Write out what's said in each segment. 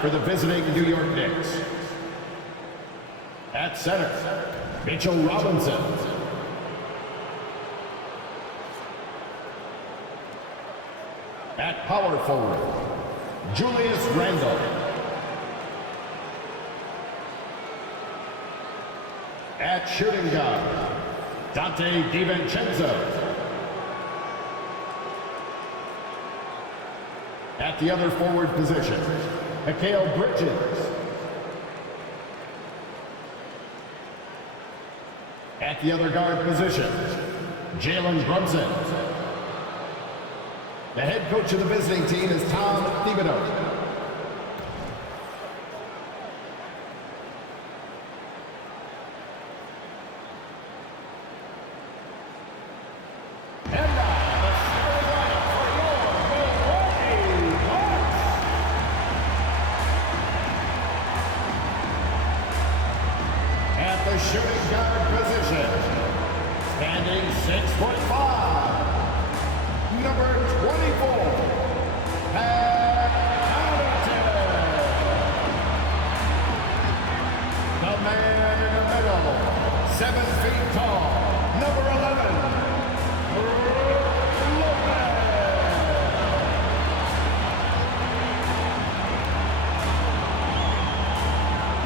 for the visiting New York Knicks. At center, Mitchell Robinson. At power forward, Julius Randle. At shooting guard, Dante DiVincenzo. At the other forward position, Mikal Bridges. At the other guard position, Jalen Brunson. The head coach of the visiting team is Tom Thibodeau. Shooting guard position, standing 6'5", number 24, Pat Connaughton. The man in the middle, 7 feet tall, number 11, Lopez.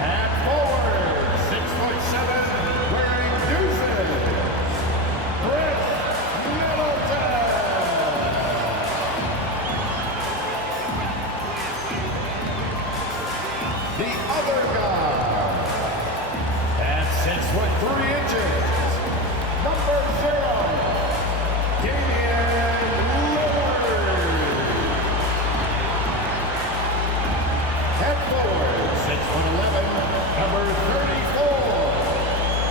At forward, 6'7", wearing deuces, Chris Middleton. The other guy, at 6'3", number 0, Damian Lillard. Head forward, 6'11", number 34,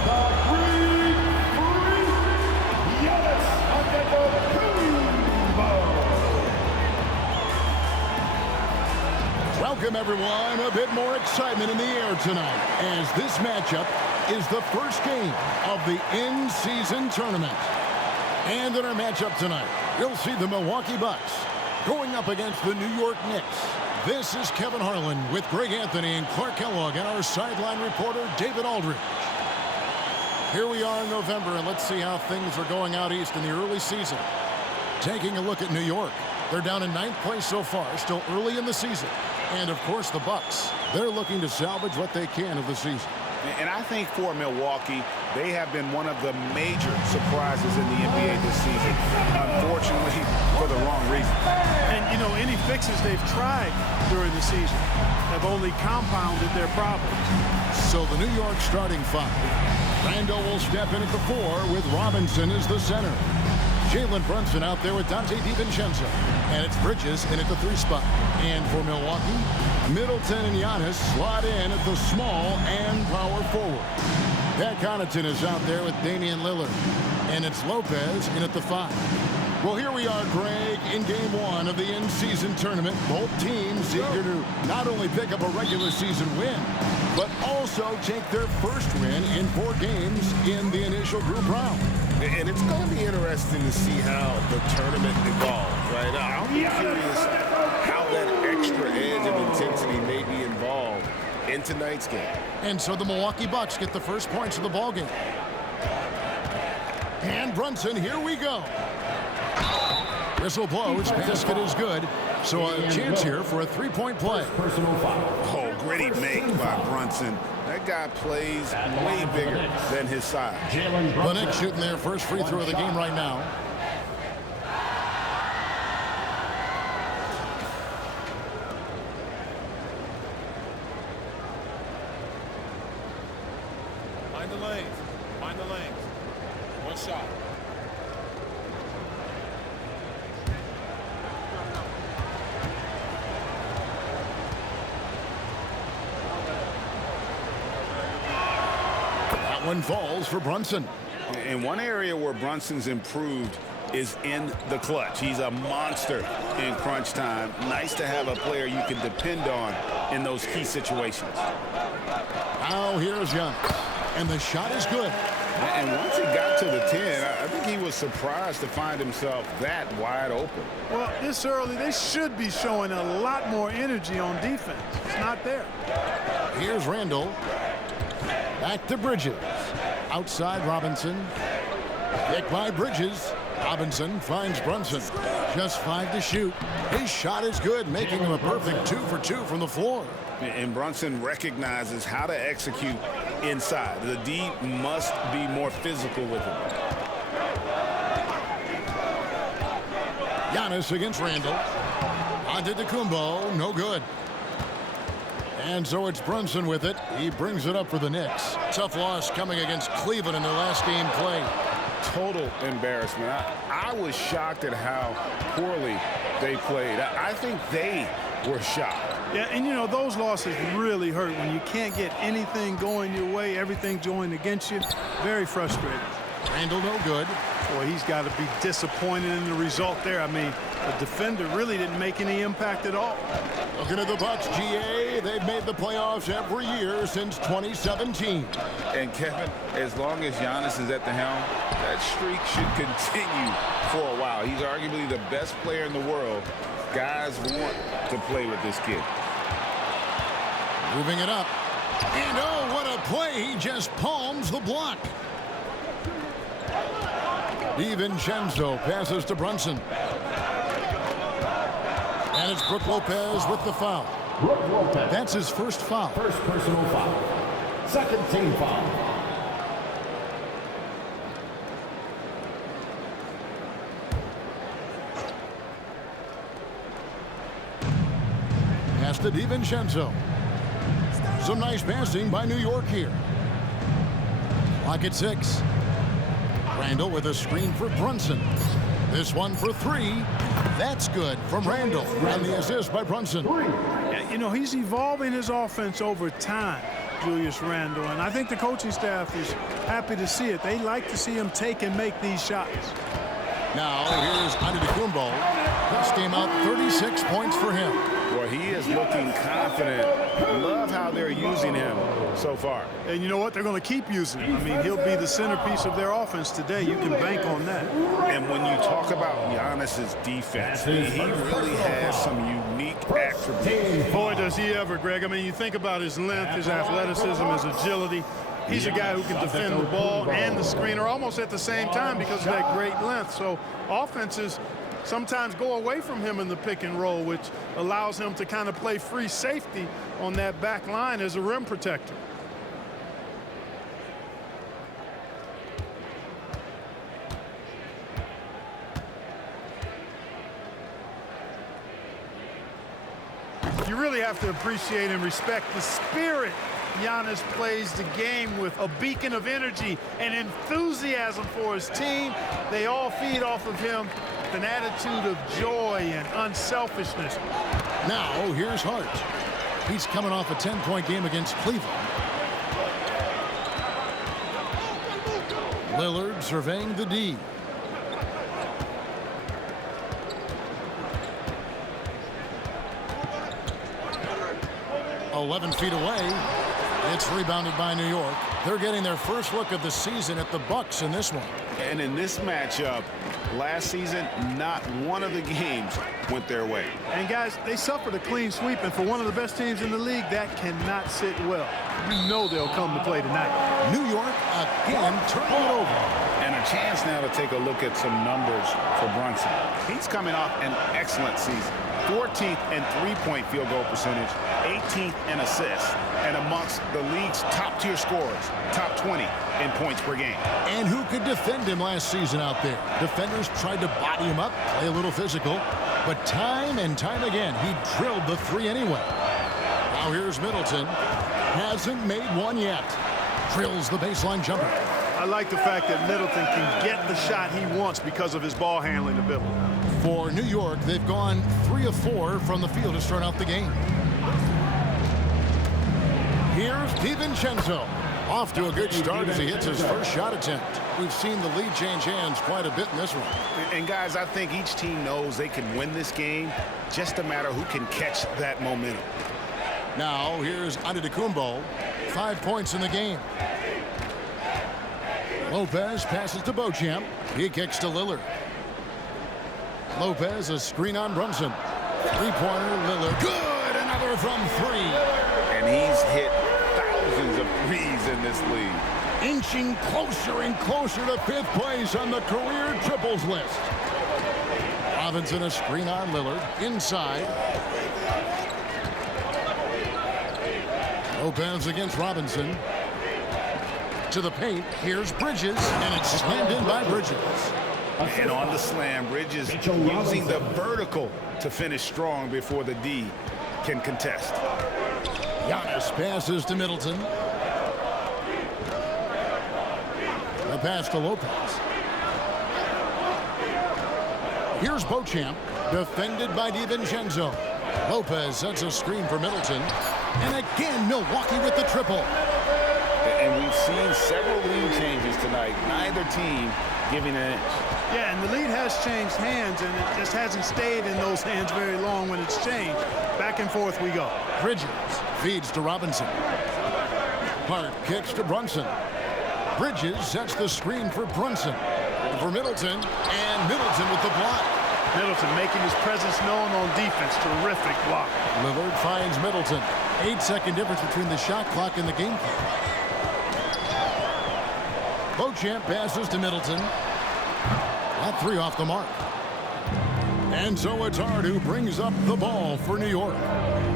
the Greek Freak, Giannis Antetokounmpo. Welcome, everyone. A bit more excitement in the air tonight as this matchup is the first game of the in-season tournament. And in our matchup tonight, you'll see the Milwaukee Bucks going up against the New York Knicks. This is Kevin Harlan with Greg Anthony and Clark Kellogg and our sideline reporter, David Aldridge. Here we are in November, and let's see how things are going out east in the early season. Taking a look at New York. They're down in 9th place so far, still early in the season. And, of course, the Bucks. They're looking to salvage what they can of the season. And I think for Milwaukee, they have been one of the major surprises in the NBA this season, unfortunately, for the wrong reason. And, you know, any fixes they've tried during the season have only compounded their problems. So the New York starting 5. Randle will step in at the 4 with Robinson as the center. Jalen Brunson out there with Dante DiVincenzo. And it's Bridges in at the 3 spot. And for Milwaukee, Middleton and Giannis slot in at the small and power forward. Pat Connaughton is out there with Damian Lillard. And it's Lopez in at the 5. Well, here we are, Greg, in game 1 of the in-season tournament. Both teams eager to not only pick up a regular season win, but also take their first win in 4 games in the initial group round. And it's going to be interesting to see how the tournament evolves, right? I'll be curious how that extra edge of intensity may be involved in tonight's game. And so the Milwaukee Bucks get the first points of the ballgame. And Brunson, here we go. Whistle blows, basket is good. So a chance here for a 3-point play. Personal foul. Oh, gritty make by Brunson. That guy plays way bigger than his size. The Knicks shooting their first free throw of the game right now. Find the lanes. Find the lanes. One shot. One falls for Brunson. And one area where Brunson's improved is in the clutch. He's a monster in crunch time. Nice to have a player you can depend on in those key situations. Now here's Giannis. And the shot is good. And once he got to the 10, I think he was surprised to find himself that wide open. Well, this early, they should be showing a lot more energy on defense. It's not there. Here's Randall. Back to Bridges. Outside Robinson. Kick by Bridges. Robinson finds Brunson. Just 5 to shoot. His shot is good, making him a perfect 2 for 2 from the floor. And Brunson recognizes how to execute inside. The D must be more physical with him. Giannis against Randall. Antetokounmpo, no good. And so it's Brunson with it. He brings it up for the Knicks. Tough loss coming against Cleveland in their last game played. Total embarrassment. I was shocked at how poorly they played. I think they were shocked. Yeah, and you know, those losses really hurt when you can't get anything going your way, everything going against you. Very frustrating. Randall no good. Boy, he's got to be disappointed in the result there. I mean, the defender really didn't make any impact at all. Looking at the Bucks, GA, they've made the playoffs every year since 2017. And Kevin, as long as Giannis is at the helm, that streak should continue for a while. He's arguably the best player in the world. Guys want to play with this kid. Moving it up. And oh, what a play. He just palms the block. DiVincenzo passes to Brunson. And it's Brook Lopez with the foul. Brook Lopez. That's his first foul. First personal foul. Second team foul. Pass to DiVincenzo. Some nice passing by New York here. Clock at 6. Randall with a screen for Brunson. This one for 3. That's good from Randall. And the assist by Brunson. Yeah, you know, he's evolving his offense over time, Julius Randle. And I think the coaching staff is happy to see it. They like to see him take and make these shots. Now here's Antetokounmpo. This game out 36 points for him. Well, he is looking confident. Love how they're using him so far. And you know what? They're going to keep using him. I mean, he'll be the centerpiece of their offense today. You can bank on that. And when you talk about Giannis's defense, he really has some unique attributes. Boy, does he ever, Greg. I mean, you think about his length, his athleticism, his agility. He's a guy who can defend the ball and the screener almost at the same time because of that great length. So offenses sometimes go away from him in the pick and roll, which allows him to kind of play free safety on that back line as a rim protector. You really have to appreciate and respect the spirit Giannis plays the game with, a beacon of energy and enthusiasm for his team. They all feed off of him with an attitude of joy and unselfishness. Now here's Hart. He's coming off a 10-point game against Cleveland. Lillard surveying the D. "11 feet away. It's rebounded by New York. They're getting their first look of the season at the Bucks in this one. And in this matchup, last season, not one of the games went their way. And guys, they suffered a clean sweep, and for one of the best teams in the league, that cannot sit well. You know they'll come to play tonight. New York again turning it over. And a chance now to take a look at some numbers for Brunson. He's coming off an excellent season. 14th in three-point field goal percentage, 18th in assists, and amongst the league's top-tier scorers, top 20 in points per game. And who could defend him last season out there? Defenders tried to body him up, play a little physical, but time and time again, he drilled the 3 anyway. Now here's Middleton. Hasn't made one yet. Drills the baseline jumper. I like the fact that Middleton can get the shot he wants because of his ball handling ability. For New York, they've gone 3 of 4 from the field to start out the game. Here's DiVincenzo. Off to a good start as he hits his first shot attempt. We've seen the lead change hands quite a bit in this one. And guys, I think each team knows they can win this game. Just a matter who can catch that momentum. Now here's Antetokounmpo. 5 points in the game. Lopez passes to Beauchamp. He kicks to Lillard. Lopez, a screen on Brunson. Three-pointer, Lillard. Good! Another from three. And he's hit thousands of threes in this league. Inching closer and closer to fifth place on the career triples list. Robinson, a screen on Lillard. Inside. Lopez against Robinson. To the paint. Here's Bridges, and it's slammed in by Bridges. And on the slam, Bridges using the vertical to finish strong before the D can contest. Giannis passes to Middleton. The pass to Lopez. Here's Beauchamp, defended by DiVincenzo. Lopez sets a screen for Middleton. And again, Milwaukee with the triple. And we've seen several lead changes tonight. Neither team giving an inch. Yeah, and the lead has changed hands, and it just hasn't stayed in those hands very long when it's changed. Back and forth we go. Bridges feeds to Robinson. Hart kicks to Brunson. Bridges sets the screen for Brunson. For Middleton, and Middleton with the block. Middleton making his presence known on defense. Terrific block. Lillard finds Middleton. 8-second difference between the shot clock and the game clock. Beauchamp passes to Middleton. That three off the mark. And so it's Hart who brings up the ball for New York.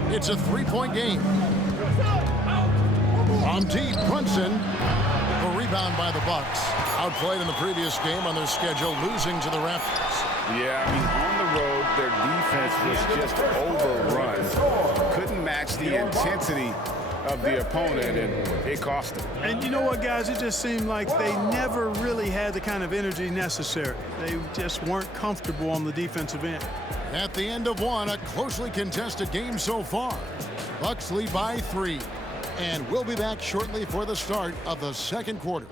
It's a three-point game. From deep, Brunson. A rebound by the Bucks. Outplayed in the previous game on their schedule, losing to the Raptors. Yeah, I mean, on the road, their defense was just overrun. Couldn't match the intensity of the opponent, and it cost them. And you know what, guys? It just seemed like they never really had the kind of energy necessary. They just weren't comfortable on the defensive end. At the end of one, a closely contested game so far. Bucks lead by 3. And we'll be back shortly for the start of the second quarter.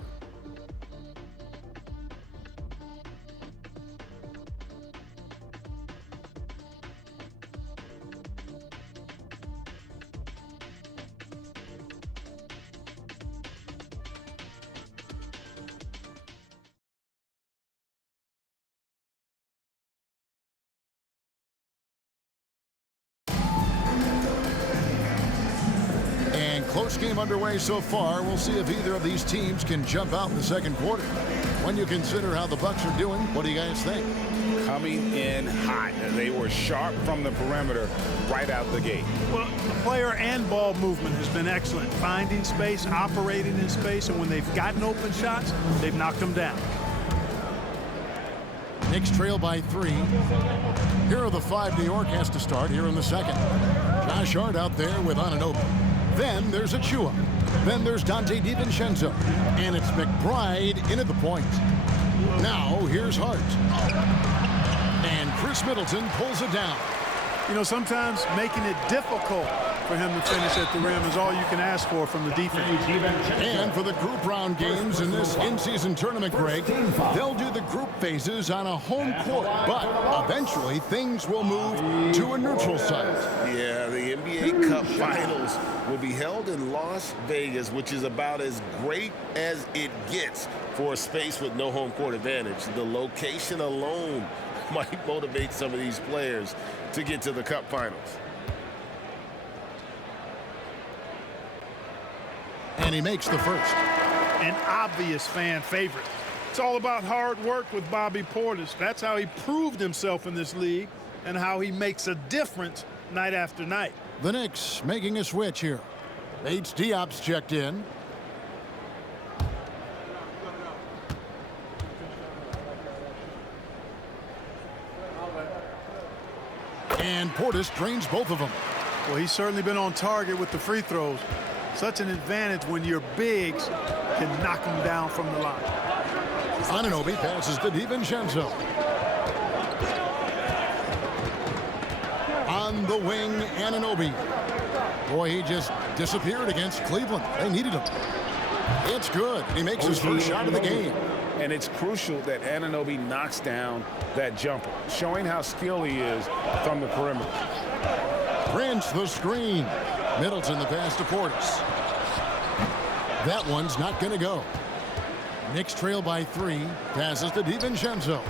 Close game underway so far. We'll see if either of these teams can jump out in the second quarter. When you consider how the Bucks are doing, what do you guys think? Coming in hot. They were sharp from the perimeter right out the gate. Well, the player and ball movement has been excellent. Finding space, operating in space, and when they've gotten open shots, they've knocked them down. Knicks trail by 3. Here are the 5 New York has to start here in the second. Josh Hart out there with Anunoby. Then there's Achua. Then there's Dante DiVincenzo. And it's McBride in at the point. Now here's Hart. And Chris Middleton pulls it down. You know, sometimes making it difficult for him to finish at the rim is all you can ask for from the defense. And for the group round games in this in-season tournament, Greg, they'll do the group phases on a home court, but eventually things will move to a neutral site. Yeah, the NBA Cup Finals will be held in Las Vegas, which is about as great as it gets for a space with no home court advantage. The location alone might motivate some of these players to get to the Cup Finals. And he makes the first. An obvious fan favorite. It's all about hard work with Bobby Portis. That's how he proved himself in this league and how he makes a difference night after night. The Knicks making a switch here. Bates Diop's checked in. And Portis drains both of them. Well, he's certainly been on target with the free throws. Such an advantage when your bigs can knock them down from the line. Anunoby passes to DiVincenzo. On the wing, Anunoby. Boy, he just disappeared against Cleveland. They needed him. It's good. He makes his first shot of the game. And it's crucial that Anunoby knocks down that jumper, showing how skilled he is from the perimeter. Prince the screen. Middleton the pass to Portis. That one's not going to go. Knicks trail by 3. Passes to DiVincenzo.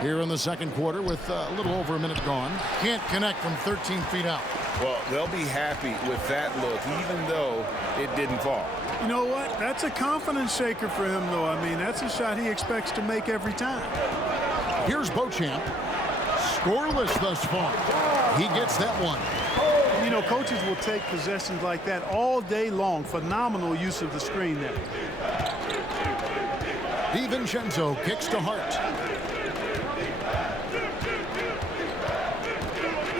Here in the second quarter with a little over a minute gone. Can't connect from 13 feet out. Well, they'll be happy with that look, even though it didn't fall. You know what? That's a confidence shaker for him, though. I mean, that's a shot he expects to make every time. Here's Beauchamp. Scoreless thus far. He gets that one. You know, coaches will take possessions like that all day long. Phenomenal use of the screen there. DiVincenzo kicks to Hart.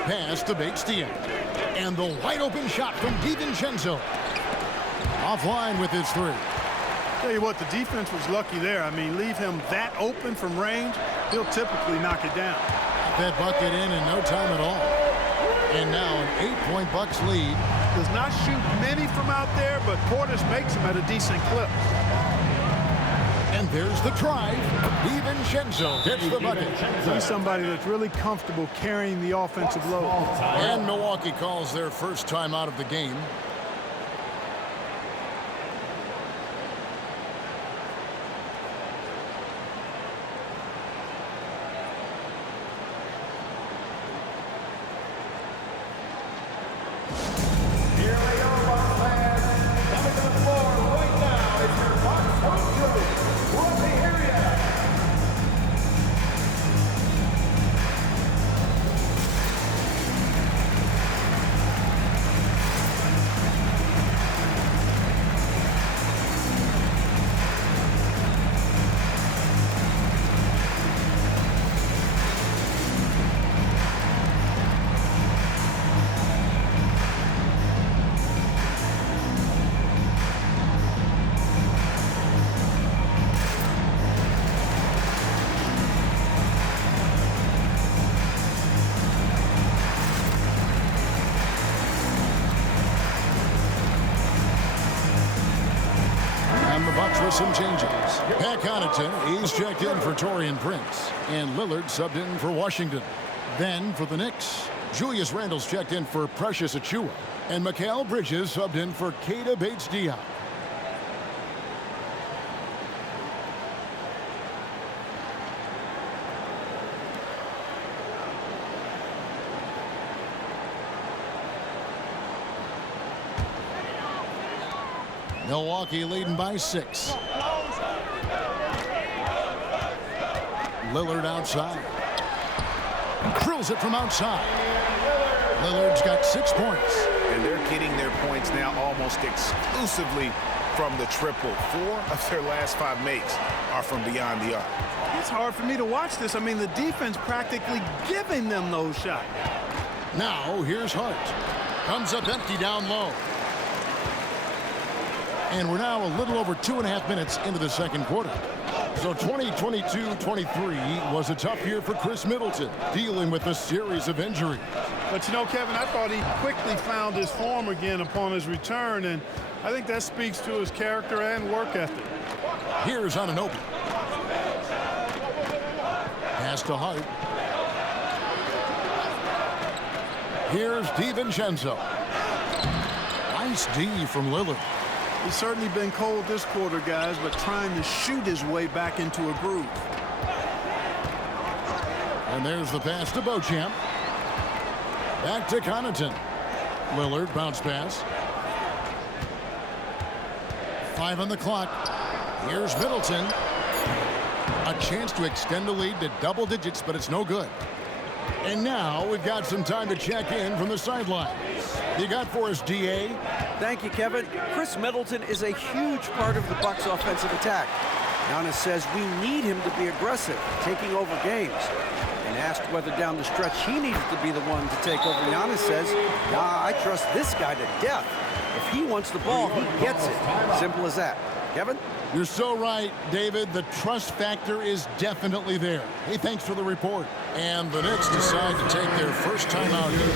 Pass to Bates-Diop. And the wide open shot from DiVincenzo. Offline with his 3. Tell you what, the defense was lucky there. I mean, leave him that open from range, he'll typically knock it down. That bucket in no time at all. And now an 8-point Bucks lead. Does not shoot many from out there, but Portis makes them at a decent clip. And there's the drive. DiVincenzo gets the bucket. He's somebody that's really comfortable carrying the offensive load. And Milwaukee calls their first time out of the game. Here we go, Bucks fans. Coming to the floor right now is your Bucks home crew. Let me hear ya. And the Bucks with some changes. Pat Connaughton, he's checked in for Taurean Prince. And Lillard subbed in for Washington. Then for the Knicks, Julius Randle's checked in for Precious Achiuwa. And Mikal Bridges subbed in for Keita Bates-Diop. Milwaukee leading by 6. Lillard outside. Drills it from outside. Lillard's got 6 points. And they're getting their points now almost exclusively from the triple. 4 of their last 5 makes are from beyond the arc. It's hard for me to watch this. I mean, the defense practically giving them those shots. Now here's Hart. Comes up empty down low. And we're now a little over 2.5 minutes into the second quarter. So 2022-23 was a tough year for Chris Middleton, dealing with a series of injuries. But you know, Kevin, I thought he quickly found his form again upon his return, and I think that speaks to his character and work ethic. Here's Anunoby. Pass to Hart. Here's DiVincenzo. Nice D from Lillard. He's certainly been cold this quarter, guys, but trying to shoot his way back into a groove. And there's the pass to Beauchamp. Back to Connaughton. Lillard, bounce pass. 5 on the clock. Here's Middleton. A chance to extend the lead to double digits, but it's no good. And now we've got some time to check in from the sidelines. You got for us, D.A.? Thank you, Kevin. Chris Middleton is a huge part of the Bucks' offensive attack. Giannis says we need him to be aggressive, taking over games. And asked whether down the stretch he needed to be the one to take over, Giannis says, nah, I trust this guy to death. If he wants the ball, he gets it. Simple as that. Kevin? You're so right, David. The trust factor is definitely there. Hey, thanks for the report. And the Knicks decide to take their first time out here.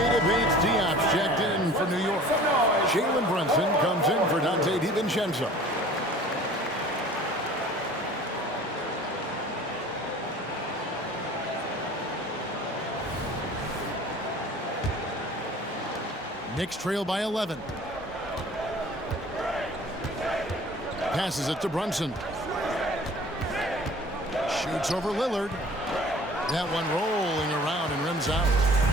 Keita Bates-Diop's checked in for New York. Jalen Brunson comes in for Dante DiVincenzo. Knicks trail by 11. Passes it to Brunson. Shoots over Lillard. That one rolling around and rims out.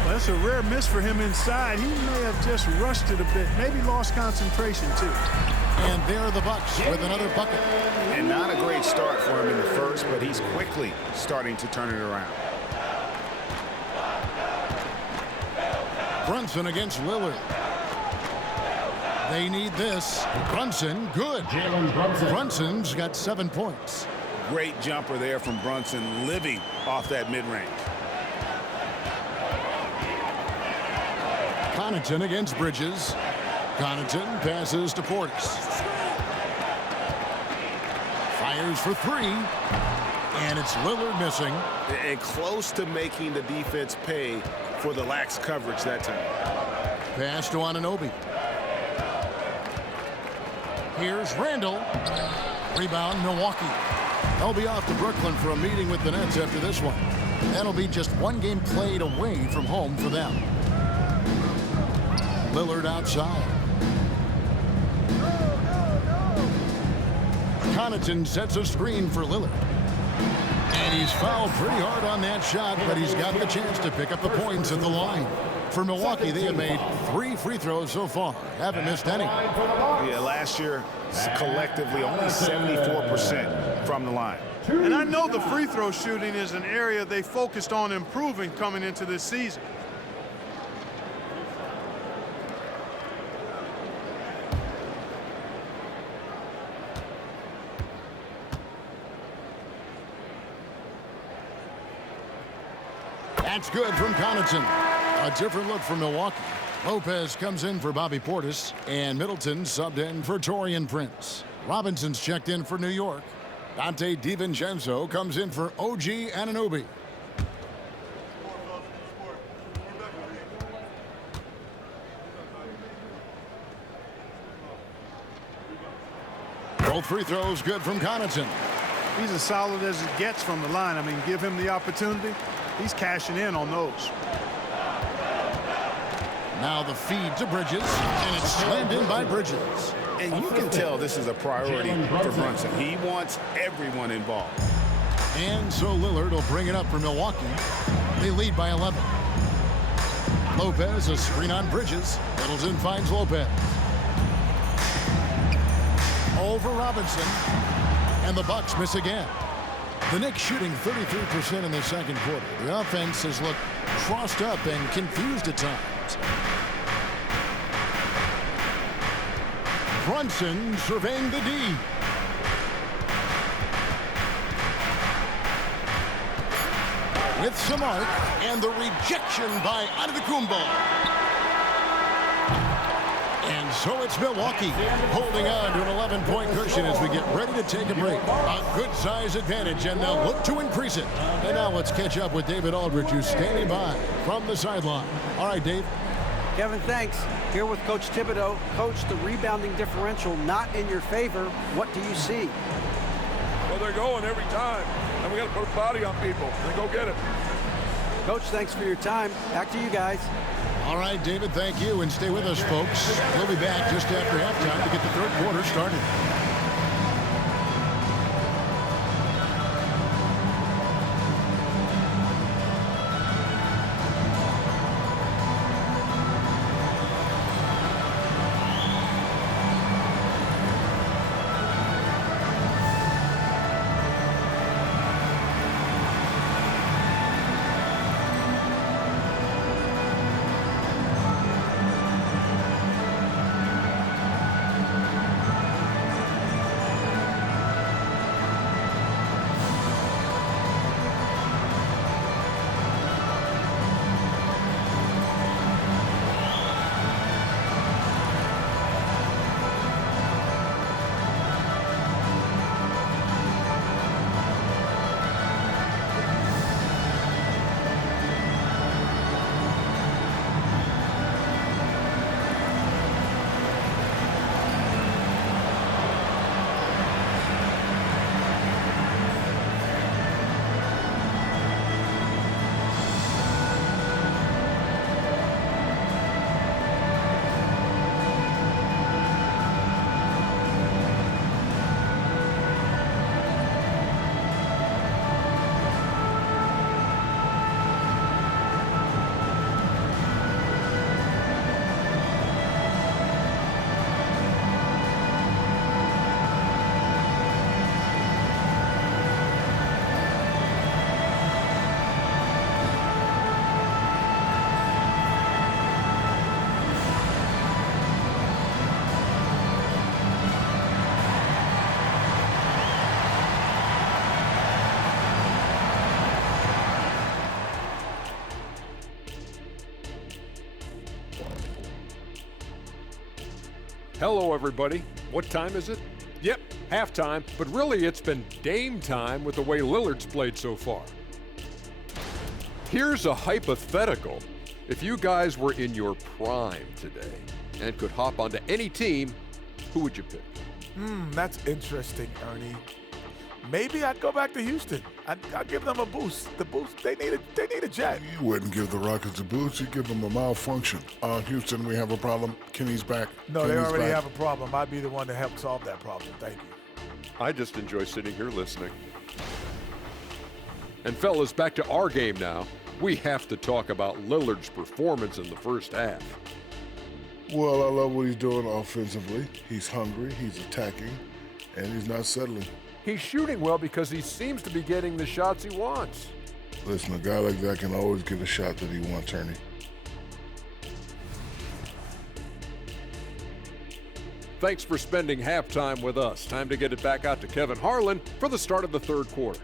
Well, that's a rare miss for him inside. He may have just rushed it a bit, maybe lost concentration too. And there are the Bucks with another bucket. And not a great start for him in the first, but he's quickly starting to turn it around. Brunson against Lillard. They need this. Brunson, good. Brunson's got 7 points. Great jumper there from Brunson, living off that mid-range. Connaughton against Bridges. Connaughton passes to Portis. Fires for 3. And it's Lillard missing. And close to making the defense pay for the lax coverage that time. Pass to Anunoby. Here's Randall. Rebound, Milwaukee. They'll be off to Brooklyn for a meeting with the Nets after this one. That'll be just one game played away from home for them. Lillard outside. Connaughton sets a screen for Lillard. And he's fouled pretty hard on that shot, but he's got the chance to pick up the points at the line. For Milwaukee, they have made 3 free throws so far. Haven't missed any. Yeah, last year, collectively, only 74% from the line. And I know the free throw shooting is an area they focused on improving coming into this season. That's good from Connaughton. A different look for Milwaukee. Lopez comes in for Bobby Portis, and Middleton subbed in for Taurean Prince. Robinson's checked in for New York. Dante DiVincenzo comes in for OG Anunoby. Both free throws good from Connaughton. He's as solid as it gets from the line. I mean, give him the opportunity. He's cashing in on those. Now the feed to Bridges, and it's slammed in by Bridges. And you can tell this is a priority for Brunson. He wants everyone involved. And so Lillard will bring it up for Milwaukee. They lead by 11. Lopez, a screen on Bridges. Middleton finds Lopez. Over Robinson. And the Bucks miss again. The Knicks shooting 33% in the second quarter. The offense has looked crossed up and confused at times. Brunson surveying the D. With some arc, and the rejection by Antetokounmpo. And so it's Milwaukee holding on to an 11-point cushion as we get ready to take a break. A good size advantage, and they'll look to increase it. And now let's catch up with David Aldridge, who's standing by from the sideline. All right, Dave. Kevin, thanks. Here with Coach Thibodeau. Coach, the rebounding differential not in your favor. What do you see? Well, they're going every time, and we got to put a body on people. They go get it. Coach, thanks for your time. Back to you guys. All right, David, thank you, and stay with us, folks. We'll be back just after halftime to get the third quarter started. Hello, everybody. What time is it? Yep, halftime, but really it's been Dame time with the way Lillard's played so far. Here's a hypothetical. If you guys were in your prime today and could hop onto any team, who would you pick? That's interesting, Ernie. Maybe I'd go back to Houston. I'd give them a boost. The boost, they need a jet. You wouldn't give the Rockets a boost. You give them a malfunction. Houston, we have a problem. Kenny's back. No, they already have a problem. I'd be the one to help solve that problem. Thank you. I just enjoy sitting here listening. And fellas, back to our game now. We have to talk about Lillard's performance in the first half. Well, I love what he's doing offensively. He's hungry, he's attacking, and he's not settling. He's shooting well because he seems to be getting the shots he wants. Listen, a guy like that can always get a shot that he wants, Ernie. Thanks for spending halftime with us. Time to get it back out to Kevin Harlan for the start of the third quarter.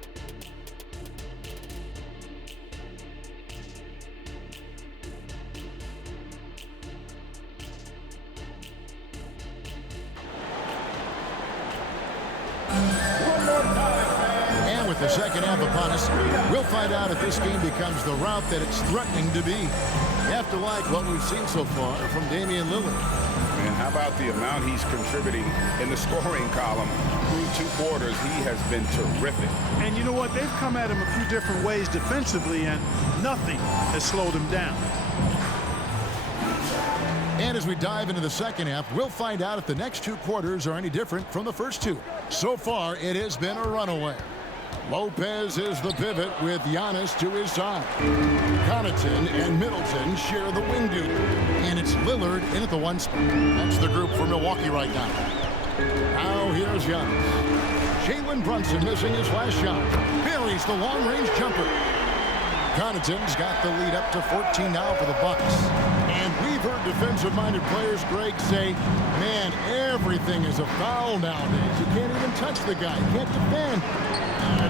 The second half upon us. We'll find out if this game becomes the route that it's threatening to be. You have to like what we've seen so far from Damian Lillard. And how about the amount he's contributing in the scoring column? Through 2 quarters, he has been terrific. And you know what? They've come at him a few different ways defensively, and nothing has slowed him down. And as we dive into the second half, we'll find out if the next 2 quarters are any different from the first 2. So far, it has been a runaway. Lopez is the pivot with Giannis to his side. Connaughton and Middleton share the wing duty. And it's Lillard in at the 1 spot. That's the group for Milwaukee right now. Now here's Giannis. Jalen Brunson missing his last shot. Buries the long-range jumper. Connaughton's got the lead up to 14 now for the Bucks. And we've heard defensive-minded players, Greg, say, man, everything is a foul nowadays. You can't even touch the guy. You can't defend.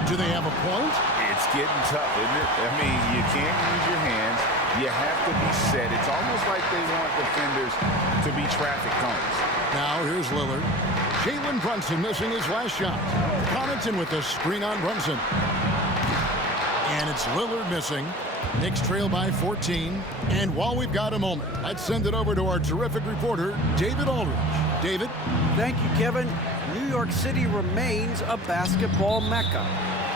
Do they have a point? It's getting tough, isn't it? I mean, you can't use your hands. You have to be set. It's almost like they want defenders to be traffic cones. Now here's Lillard. Jalen Brunson missing his last shot. Connaughton with the screen on Brunson. And it's Lillard missing. Knicks trail by 14. And while we've got a moment, let's send it over to our terrific reporter, David Aldridge. David? Thank you, Kevin. New York City remains a basketball mecca.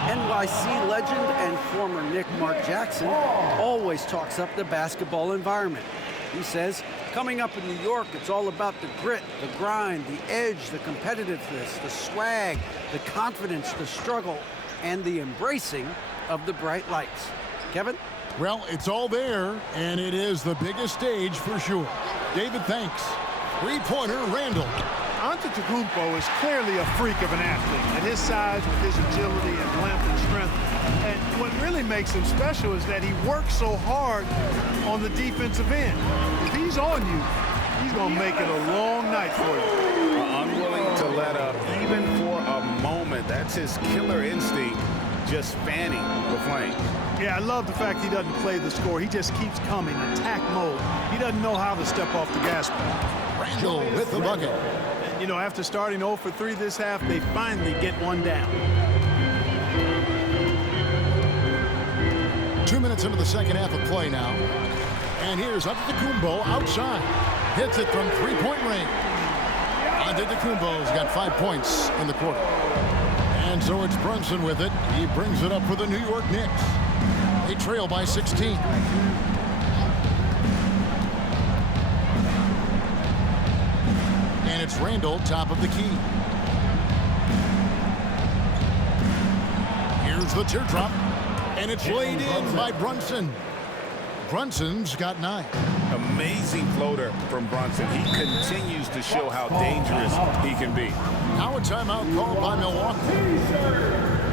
NYC legend and former Knick Mark Jackson always talks up the basketball environment. He says, coming up in New York, it's all about the grit, the grind, the edge, the competitiveness, the swag, the confidence, the struggle, and the embracing of the bright lights. Kevin? Well, it's all there, and it is the biggest stage for sure. David, thanks. Three-pointer, Randall. Antetokounmpo is clearly a freak of an athlete. At his size, with his agility and length and strength. And what really makes him special is that he works so hard on the defensive end. If he's on you, he's going to make it a long night for you. Unwilling to let up, even for a moment. That's his killer instinct, just fanning the flame. Yeah, I love the fact he doesn't play the score. He just keeps coming, attack mode. He doesn't know how to step off the gas pedal. Randall with the bucket. You know, after starting 0 for 3 this half, they finally get one down. 2 minutes into the second half of play now. And here's Antetokounmpo outside. Hits it from three-point range. Antetokounmpo's got 5 points in the quarter. And so it's Brunson with it. He brings it up for the New York Knicks. They trail by 16. And it's Randall, top of the key. Here's the teardrop. And it's laid in by Brunson. Brunson's got 9. Amazing floater from Brunson. He continues to show how dangerous he can be. Now a timeout called by Milwaukee.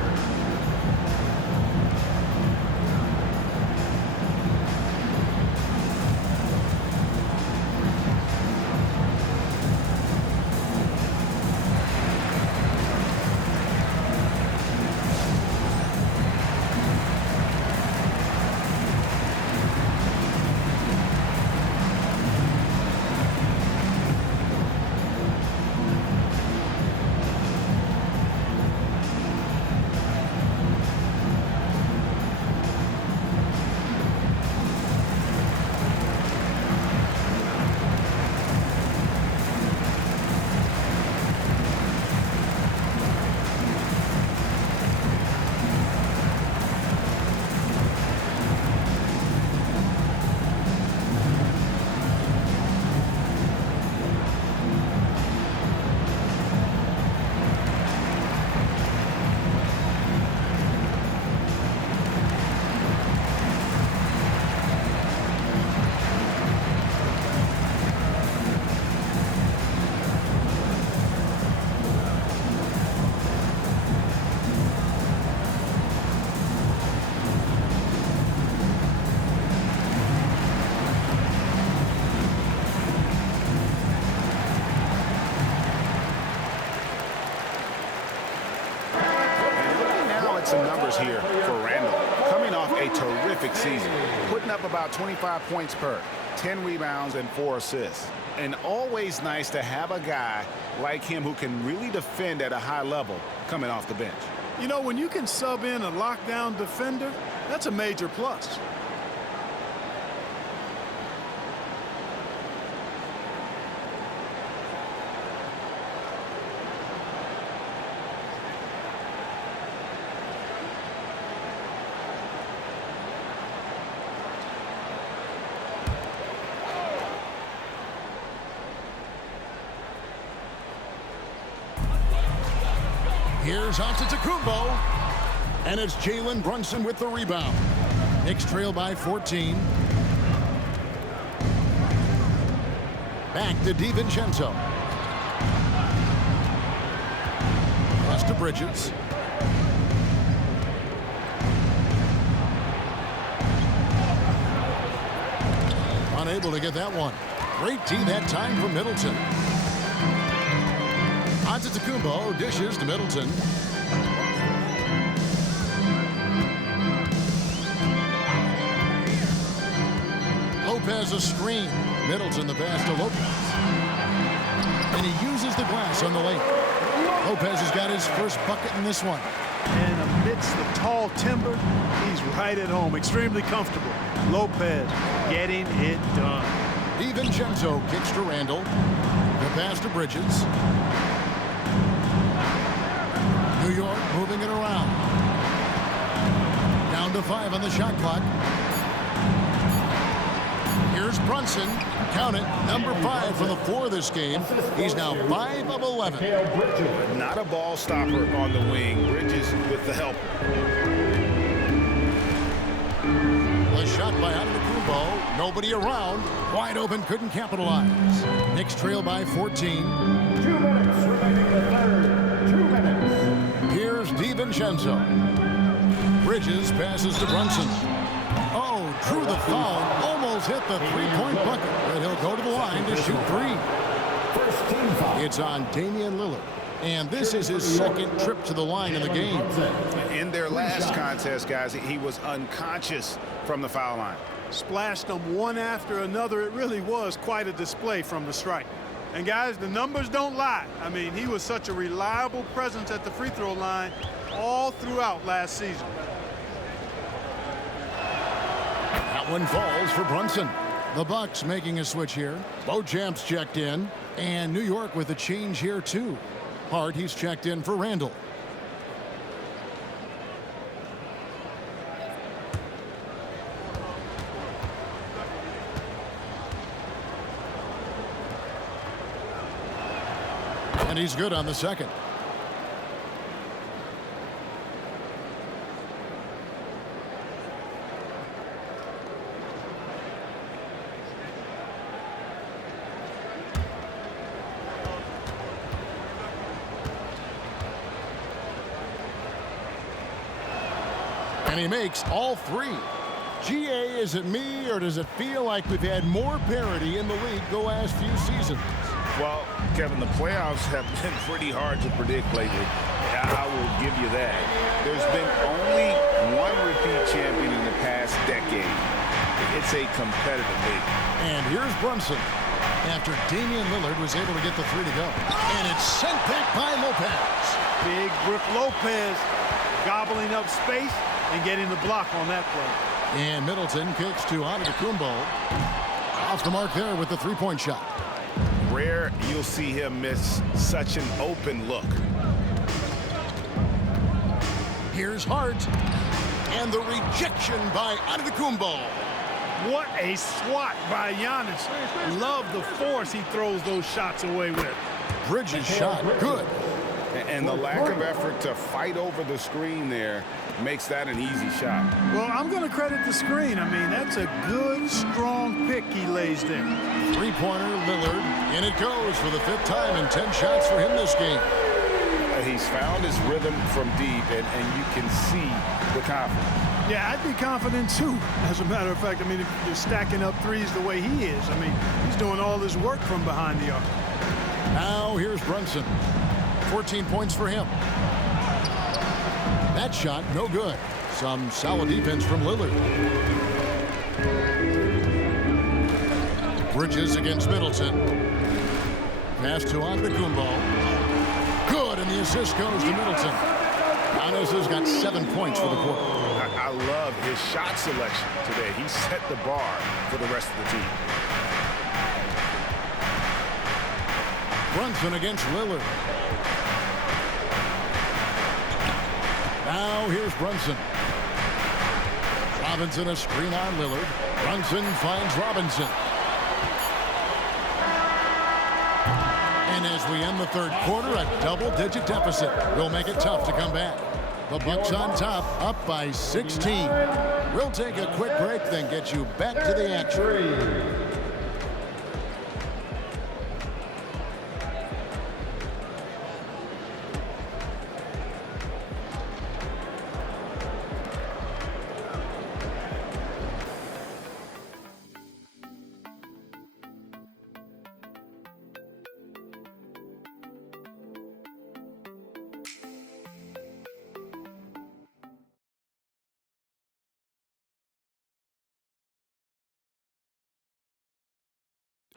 some numbers here for Randall. Coming off a terrific season, putting up about 25 points per, 10 rebounds, and 4 assists. And always nice to have a guy like him who can really defend at a high level coming off the bench. You know, when you can sub in a lockdown defender, that's a major plus. Here's Antetokounmpo, and it's Jalen Brunson with the rebound. Knicks trail by 14. Back to DiVincenzo. Pass to Bridges. Unable to get that one. Great tee that time from Middleton. Antetokounmpo dishes to Middleton. Lopez a screen. Middleton the pass to Lopez. And he uses the glass on the lane. Lopez has got his first bucket in this one. And amidst the tall timber, he's right at home. Extremely comfortable. Lopez getting it done. DiVincenzo kicks to Randall. The pass to Bridges. New York moving it around. Down to 5 on the shot clock. Here's Brunson. Count it. Number 5 for the 4 this game. He's now 5 of 11. Not a ball stopper on the wing. Bridges with the help. The shot by Antetokounmpo. Nobody around. Wide open. Couldn't capitalize. Knicks trail by 14. 2 minutes remaining in the third. 2 minutes. Here's DiVincenzo. Bridges passes to Brunson. Oh, drew the foul. Almost hit the three-point bucket. But he'll go to the line to shoot 3. First team foul. It's on Damian Lillard. And this is his second trip to the line in the game. In their last contest, guys, he was unconscious from the foul line. Splashed them one after another. It really was quite a display from the stripe. And guys, the numbers don't lie. I mean, he was such a reliable presence at the free throw line all throughout last season. That one falls for Brunson. The Bucks making a switch here. Beauchamp's checked in. And New York with a change here, too. Hart, he's checked in for Randall. And he's good on the second. And he makes all 3. GA, is it me, or does it feel like we've had more parity in the league the last few seasons? Well, Kevin, the playoffs have been pretty hard to predict lately. I will give you that. There's been only one repeat champion in the past decade. It's a competitive league. And here's Brunson. After Damian Lillard was able to get the 3 to go. And it's sent back by Lopez. Big Brook Lopez gobbling up space and getting the block on that play. And Middleton kicks to Antetokounmpo. Off the mark there with the 3-point shot. Rare you'll see him miss such an open look. Here's Hart. And the rejection by Antetokounmpo. What a swat by Giannis. Love the force he throws those shots away with. Bridges shot good. And the lack of effort to fight over the screen there makes that an easy shot. Well, I'm going to credit the screen. I mean, that's a good, strong pick he lays there. 3-pointer, Lillard. And it goes for the 5th time and 10 shots for him this game. He's found his rhythm from deep, and you can see the confidence. Yeah, I'd be confident, too. As a matter of fact, I mean, if you're stacking up threes the way he is, I mean, he's doing all his work from behind the arc. Now here's Brunson. 14 points for him. That shot, no good. Some solid defense from Lillard. Bridges against Middleton. Pass to Antetokounmpo. Good, and the assist goes to Middleton. Giannis has got 7 points for the quarter. I love his shot selection today. He set the bar for the rest of the team. Brunson against Lillard. Now here's Brunson. Robinson a screen on Lillard. Brunson finds Robinson. And as we end the third quarter, a double-digit deficit will make it tough to come back. The Bucks on top, up by 16. We'll take a quick break, then get you back to the action.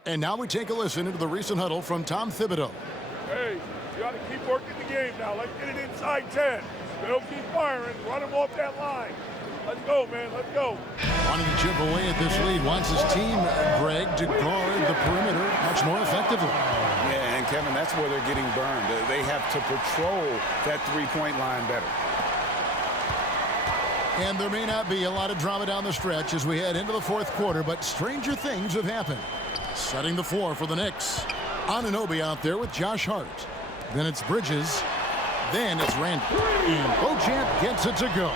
And now we take a listen into the recent huddle from Tom Thibodeau. Hey, you got to keep working the game now. Let's get it inside 10. They'll keep firing. Run them off that line. Let's go, man. Let's go. Wanting to chip away at this lead, wants his team, Greg, to guard the perimeter much more effectively. Yeah, and Kevin, that's where they're getting burned. They have to patrol that three-point line better. And there may not be a lot of drama down the stretch as we head into the fourth quarter, but stranger things have happened. Setting the floor for the Knicks. Anunoby out there with Josh Hart. Then it's Bridges. Then it's Randall. And Beauchamp gets it to go.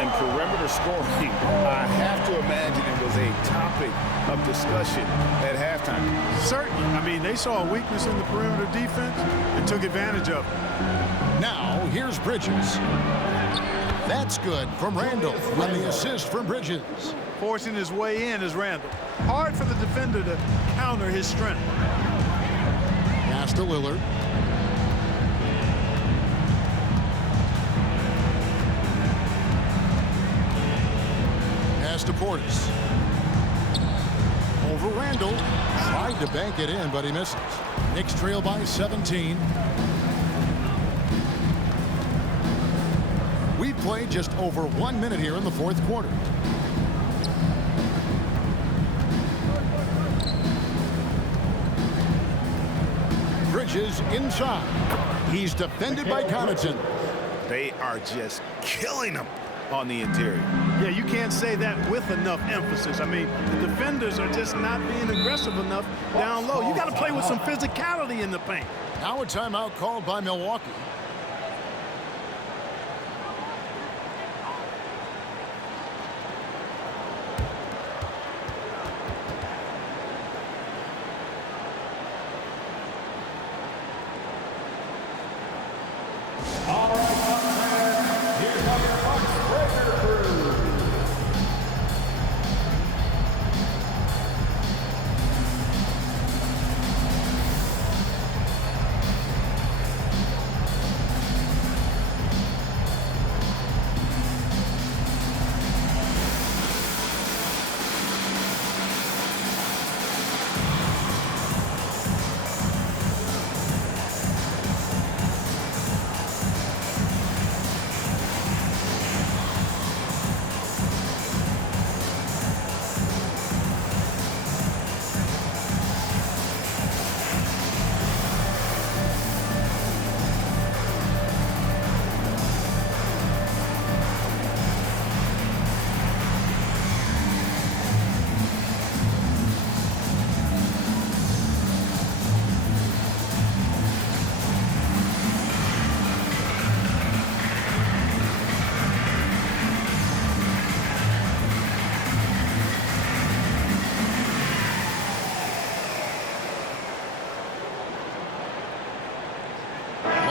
And perimeter scoring, I have to imagine it was a topic of discussion at halftime. Certainly. I mean, they saw a weakness in the perimeter defense and took advantage of it. Now, here's Bridges. That's good from Randall. And the assist from Bridges. Forcing his way in is Randall. Hard for the defender to counter his strength. Pass to Lillard. Pass to Portis. Over Randall. Tried to bank it in, but he misses. Knicks trail by 17. We've played just over 1 minute here in the fourth quarter. Bridges inside. He's defended by Connaughton. They are just killing him on the interior. Yeah, you can't say that with enough emphasis. I mean, the defenders are just not being aggressive enough down low. You got to play with some physicality in the paint. Now a timeout called by Milwaukee.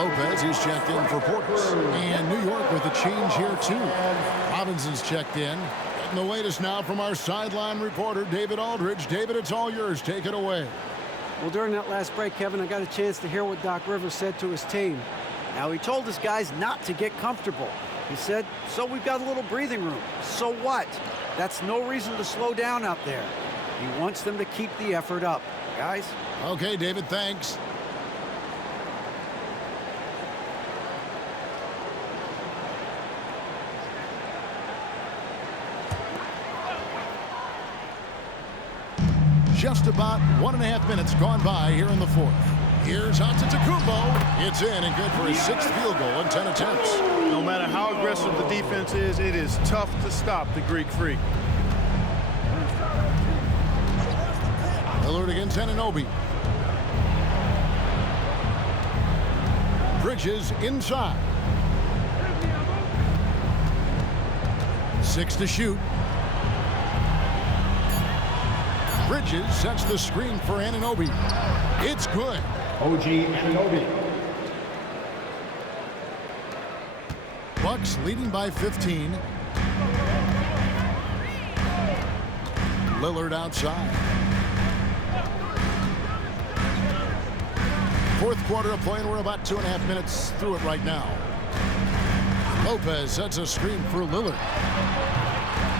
Lopez, he's checked in for Portis. And New York with a change here, too. Robinson's checked in. Getting the latest now from our sideline reporter, David Aldridge. David, it's all yours. Take it away. Well, during that last break, Kevin, I got a chance to hear what Doc Rivers said to his team. Now, he told his guys not to get comfortable. He said, so we've got a little breathing room. So what? That's no reason to slow down out there. He wants them to keep the effort up. Guys? Okay, David, thanks. Just about 1.5 minutes gone by here in the fourth. Here's Antetokounmpo. It's in and good for his 6th field goal in 10 attempts. No matter how aggressive the defense is, it is tough to stop the Greek Freak. Lillard against Anunoby. Bridges inside. 6 to shoot. Bridges sets the screen for Anunoby. It's good. OG Anunoby. Bucks leading by 15. Lillard outside. Fourth quarter of play, and we're about 2.5 minutes through it right now. Lopez sets a screen for Lillard.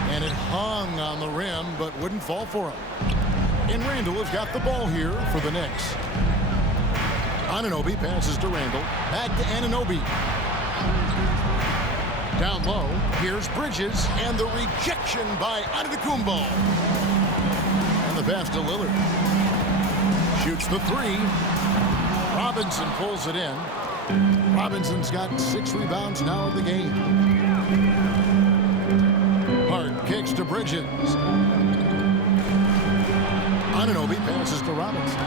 And it hung on the rim, but wouldn't fall for him. And Randall has got the ball here for the Knicks. Anunoby passes to Randall. Back to Anunoby. Down low, here's Bridges, and the rejection by Antetokounmpo. And the pass to Lillard. Shoots the 3. Robinson pulls it in. Robinson's got 6 rebounds now in the game. Hart kicks to Bridges. Anunoby passes to Robinson.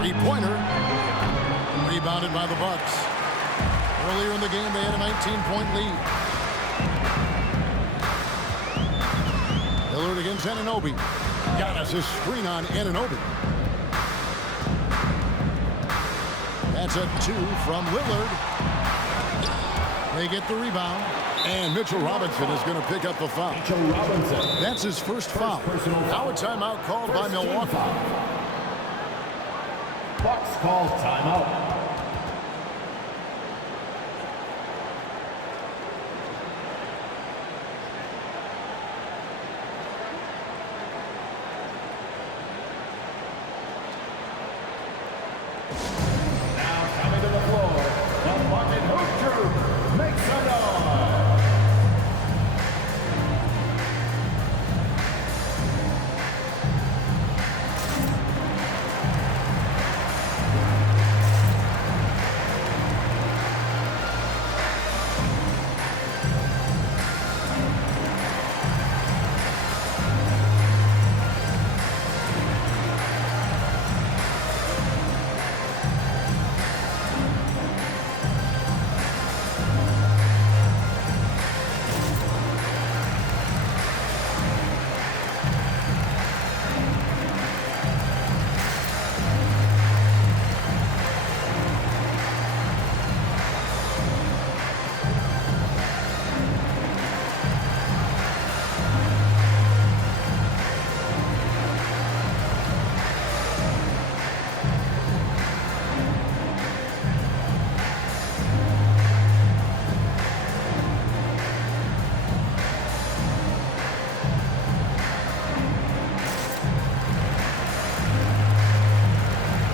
3-pointer. Rebounded by the Bucks. Earlier in the game, they had a 19-point lead. Lillard against Anunoby. Giannis' screen on Anunoby. That's a 2 from Lillard. They get the rebound. And Mitchell Robinson is going to pick up the foul. Mitchell Robinson. That's his first foul. Now a timeout called by Milwaukee. Bucks call timeout. Now coming to the floor, the Bucket Hoop Troop makes some noise.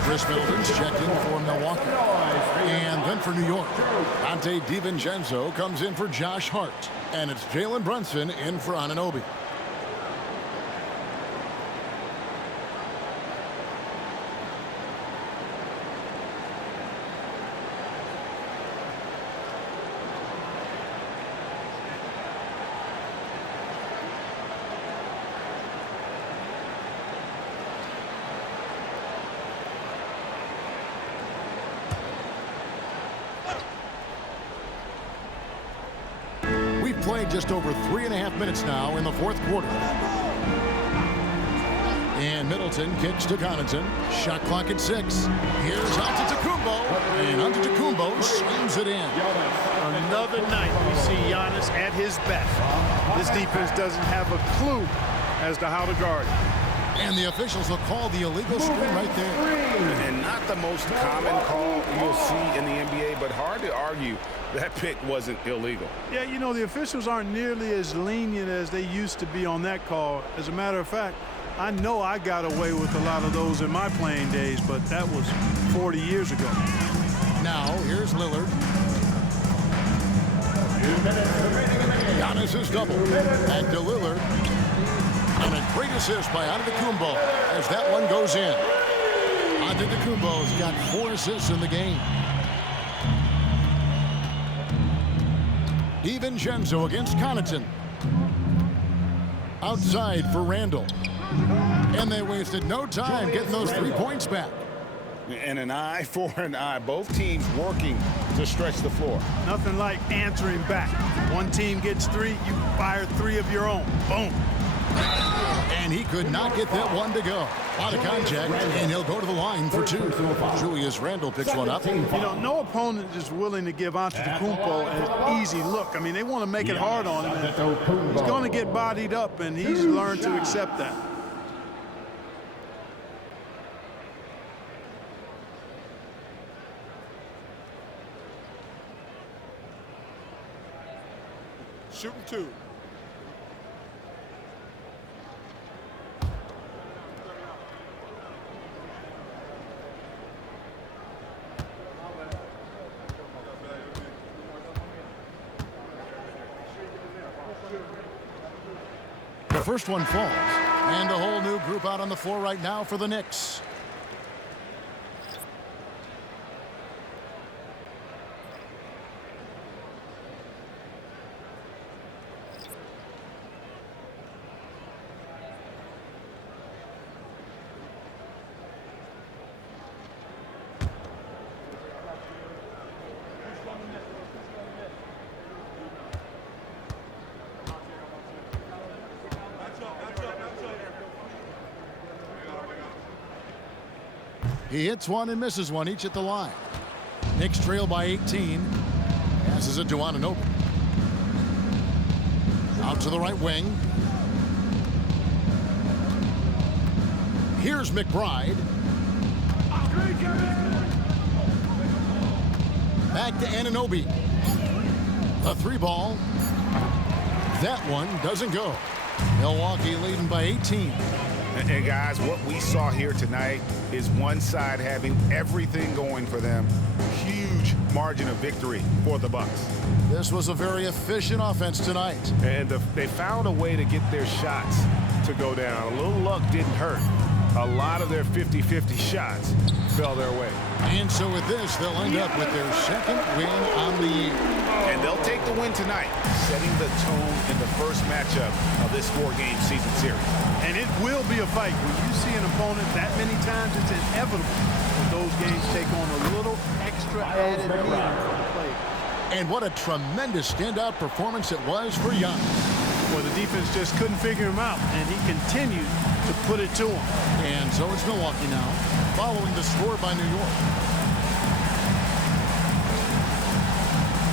Chris Middleton's checked in for Milwaukee. And then for New York, Dante DiVincenzo comes in for Josh Hart. And it's Jalen Brunson in for Anunoby. We've played just over 3.5 minutes now in the fourth quarter. And Middleton kicks to Connaughton. Shot clock at 6. Here's Antetokounmpo. And Antetokounmpo slams it in. Another night we see Giannis at his best. This defense doesn't have a clue as to how to guard him. And the officials will call the illegal screen right there. And not the most common call you'll see in the NBA, but hard to argue that pick wasn't illegal. Yeah, you know, the officials aren't nearly as lenient as they used to be on that call. As a matter of fact, I know I got away with a lot of those in my playing days, but that was 40 years ago. Now, here's Lillard. Giannis is double. Back to Lillard. And a great assist by Antetokounmpo as that one goes in. Antetokounmpo's got 4 assists in the game. DiVincenzo against Connaughton. Outside for Randall. And they wasted no time getting those 3 points back. And an eye for an eye. Both teams working to stretch the floor. Nothing like answering back. One team gets 3, you fire 3 of your own. Boom. And he could not get that one to go. Out of contact, and he'll go to the line for 2. Julius Randle picks one up. You know, no opponent is willing to give Antetokounmpo an easy look. I mean, they want to make it hard on him. And he's going to get bodied up, and he's learned to accept that. Shooting 2. The first one falls. And a whole new group out on the floor right now for the Knicks. He hits one and misses one, each at the line. Knicks trail by 18. Passes it to Anunoby. Out to the right wing. Here's McBride. Back to Anunoby. The 3 ball. That one doesn't go. Milwaukee leading by 18. And guys, what we saw here tonight is one side having everything going for them. Huge margin of victory for the Bucks. This was a very efficient offense tonight. And they found a way to get their shots to go down. A little luck didn't hurt. A lot of their 50-50 shots fell their way. And so with this, they'll end up with their 2nd win on the year. And they'll take the win tonight, setting the tone in the first matchup of this 4-game season series. And it will be a fight. When you see an opponent that many times, it's inevitable that those games take on a little extra added meaning for the play. And what a tremendous standout performance it was for Giannis. Well, the defense just couldn't figure him out, and he continued to put it to him. And so it's Milwaukee now, following the score by New York.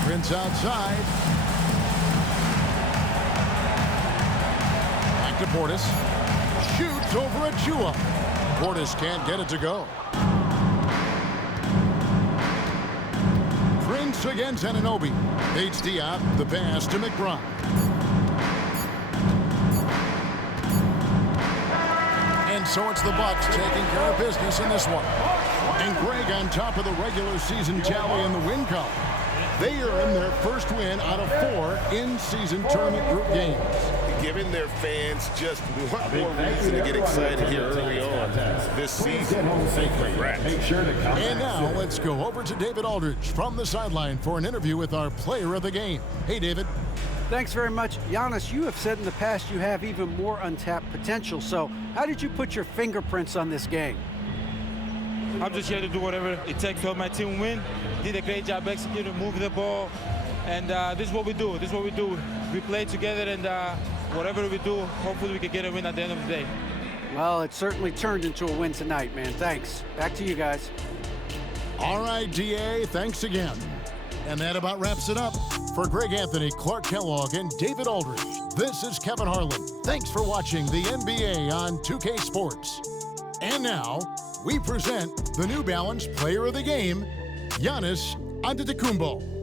Prince outside. Back to Portis. Shoots over Achua. Portis can't get it to go. Prince against Anunoby. Bates Diop, the pass to McBride. And so it's the Bucks taking care of business in this one. And Greg on top of the regular season tally in the win column. They are in their first win out of 4 in-season tournament group games. Giving their fans just one more reason to get excited here early on this season. Congrats. And now let's go over to David Aldridge from the sideline for an interview with our player of the game. Hey, David. Thanks very much. Giannis, you have said in the past you have even more untapped potential. So how did you put your fingerprints on this game? I'm just here to do whatever it takes to help my team win. Did a great job executing, moving the ball. And this is what we do. This is what we do. We play together, and whatever we do, hopefully we can get a win at the end of the day. Well, it certainly turned into a win tonight, man. Thanks. Back to you guys. All right, DA, thanks again. And that about wraps it up. For Greg Anthony, Clark Kellogg, and David Aldridge, This is Kevin Harlan. Thanks for watching the NBA on 2K Sports. And now, we present the New Balance Player of the Game, Giannis Antetokounmpo.